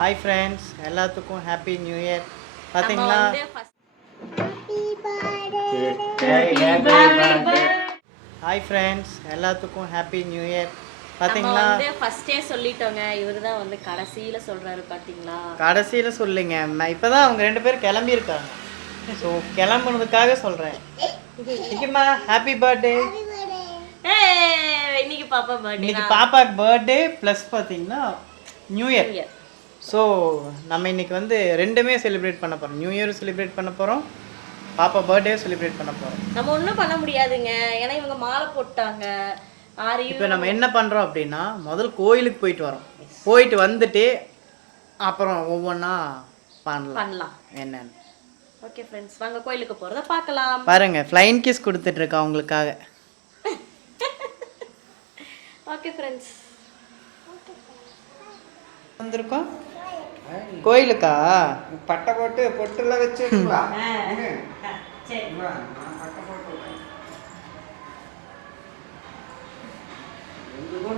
Hi friends எல்லாத்துக்கும் happy new year பார்த்தீங்களா hi friends எல்லாத்துக்கும் ஹாப்பி நியூ இயர் பார்த்தீங்களா ஃபர்ஸ்டே சொல்லிட்டோங்க. இவரு தான் வந்து கடைசியில சொல்றாரு பாத்தீங்களா? கடைசியில் சொல்லுங்க. நான் இப்போ தான் அவங்க ரெண்டு பேரும் கிளம்பியிருக்காங்க. ஸோ கிளம்புனதுக்காக சொல்கிறேன் நிக்கிமா ஹாப்பி பர்த்டே இன்னைக்கு பாப்பா பர்த்டே இன்னைக்கு பாப்பாக்கு பர்த்டே ப்ளஸ் பார்த்தீங்கன்னா நியூ இயர் ஸோ நம்ம இன்னைக்கு வந்து ரெண்டுமே செலிப்ரேட் பண்ண போகிறோம் நியூ இயரும் செலிப்ரேட் பண்ண போகிறோம் பாப்பா பர்த்டே செலிப்ரேட் பண்ண போகிறோம் நம்ம ஒண்ணும் பண்ண முடியாதுங்க. ஏன்னா இவங்க மாலை போட்டாங்க. ஆறு இப்போ நம்ம என்ன பண்ணுறோம் அப்படின்னா முதல் கோயிலுக்கு போயிட்டு வரோம். போயிட்டு வந்துட்டு அப்புறம் ஒவ்வொன்றா பண்ணலாம். பண்ணலாம். என்னன்னு. ஓகே ஃப்ரெண்ட்ஸ் வாங்க கோயிலுக்கு போறத பார்க்கலாம். பாருங்க ஃப்ளைன் கிஸ் கொடுத்துட்டு இருக்கா உங்களுக்காக. ஓகே ஃப்ரெண்ட்ஸ் வந்திருக்கோம். கோயிலுக்கா? பட்டை போட்டு பொட்டுல வச்சிருக்கலாம் சரி.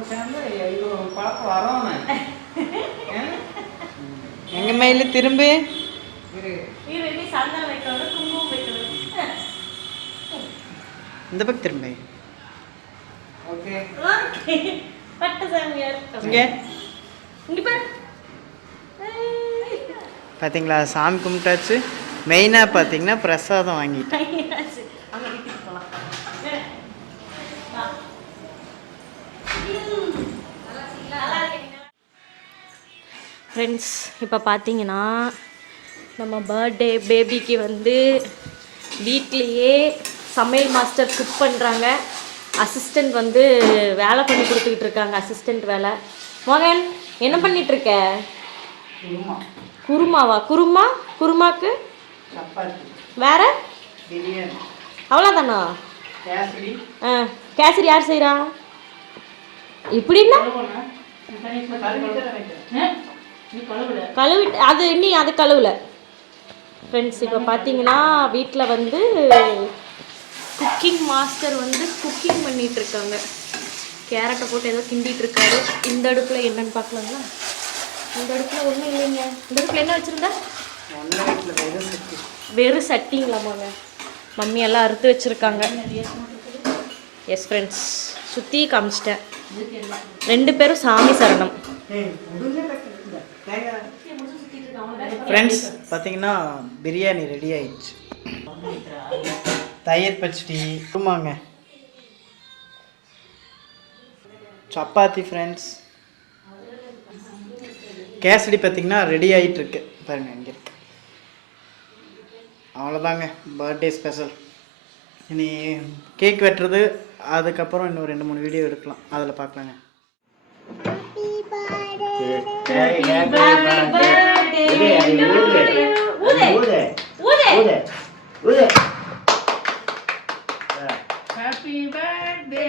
சேர்ந்து இது ஒரு பழக்கம் வரணும் எங்க மயில திரும்பி. இந்த பக்கம் திரும்பி. ஓகே. ஓகே. பட்டு சாமியார் இங்க. இங்க பாரு. பார்த்தீங்களா சாமி கும்பிட்டாச்சு. மெயினாக பார்த்தீங்கன்னா பிரசாதம் வாங்கிட்டேன். ஃப்ரெண்ட்ஸ் இப்போ பார்த்தீங்கன்னா நம்ம பர்த்டே பேபிக்கு வந்து வீட்லேயே சமையல் மாஸ்டர் குக் பண்ணுறாங்க அசிஸ்டண்ட் வந்து வேலை பண்ணி கொடுத்துக்கிட்டு இருக்காங்க. அசிஸ்டண்ட் வேலை. மோகன் என்ன பண்ணிட்டு இருக்க? குருமா குருமாவா? குருமா? குருமாக்கு? சப்பாத்தி. வேற? அவ்வளோதானா கேசரி. ஆ கேசரி யார் செய்கிறா இப்படின்னா? கழுவிட்டு அது இன்னி அது கழுவல. ஃப்ரெண்ட்ஸ் இப்போ பார்த்தீங்கன்னா வீட்டில் வந்து குக்கிங் மாஸ்டர் வந்து குக்கிங் பண்ணிட்டு இருக்காங்க. கேரட்டை போட்டு ஏதோ கிண்டிட்டு இருக்காரு. இந்த அடுப்பில் என்னன்னு பார்க்கலாங்களா இந்த அடுப்பில் ஒன்றும் இல்லைங்க. இந்த அடுப்பில் என்ன வச்சுருந்தா? வெறும் சக்தி வெறும் சட்டிங்களாமாங்க. மம்மி எல்லாம் அறுத்து வச்சுருக்காங்க. எஸ் ஃப்ரெண்ட்ஸ் சுற்றி காமிச்சிட்டேன். ரெண்டு பேரும் சாமி சரணம். ஃப்ரெண்ட்ஸ் பார்த்தீங்கன்னா பிரியாணி ரெடி ஆயிடுச்சு. தயிர் பச்சடி குருமாங்க. சப்பாத்தி ஃப்ரெண்ட்ஸ் கேசரி பார்த்தீங்கன்னா ரெடி ஆயிட்டு இருக்கு பாருங்க இங்கே இருக்கு அவ்வளோதாங்க பர்த்டே ஸ்பெஷல் இனி கேக் வெட்டுறது அதுக்கப்புறம் இன்னும் ரெண்டு மூணு வீடியோ எடுக்கலாம் அதில் பார்க்கலாங்க ஹாப்பி பர்த்டே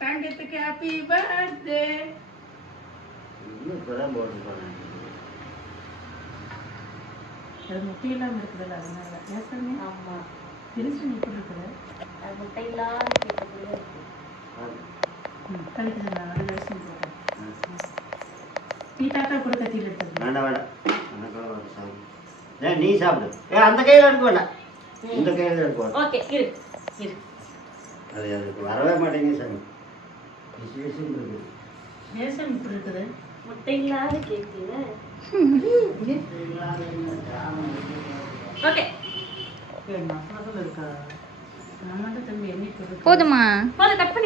தங்கத்துக்கு ஹாப்பி பர்த்டே அது முட்டை இல்லாமல் இருக்குதுல்ல அதனால. ஏசாமி ஆமாம் திருச்சி இப்படி இருக்குது அது முட்டை இல்லாத கேட்கக்கூடிய இருக்கு. ம் கழிச்சு நான் அது வேஸ்ட் போட்டேன். நீ தாத்தா கூட கத்தியில் எடுத்தது வேண்டாம் வேண்டாம். சாமி ஏ நீ சாப்பிடு. ஏ அந்த கையில் எடுக்க வேண்டாம். இந்த கையில் எடுக்க ஓகே இரு இரு. அது அதுக்கு வரவே மாட்டேங்குது சாமி. பிசுன்னு இருக்குது. ஏசாமி இப்படி இருக்குது? முட்டை இல்லாத கேட்கல ஓகே. மசாலா இருக்கா நம்மகிட்ட தம்பி என்ன போதும் கட் பண்ணி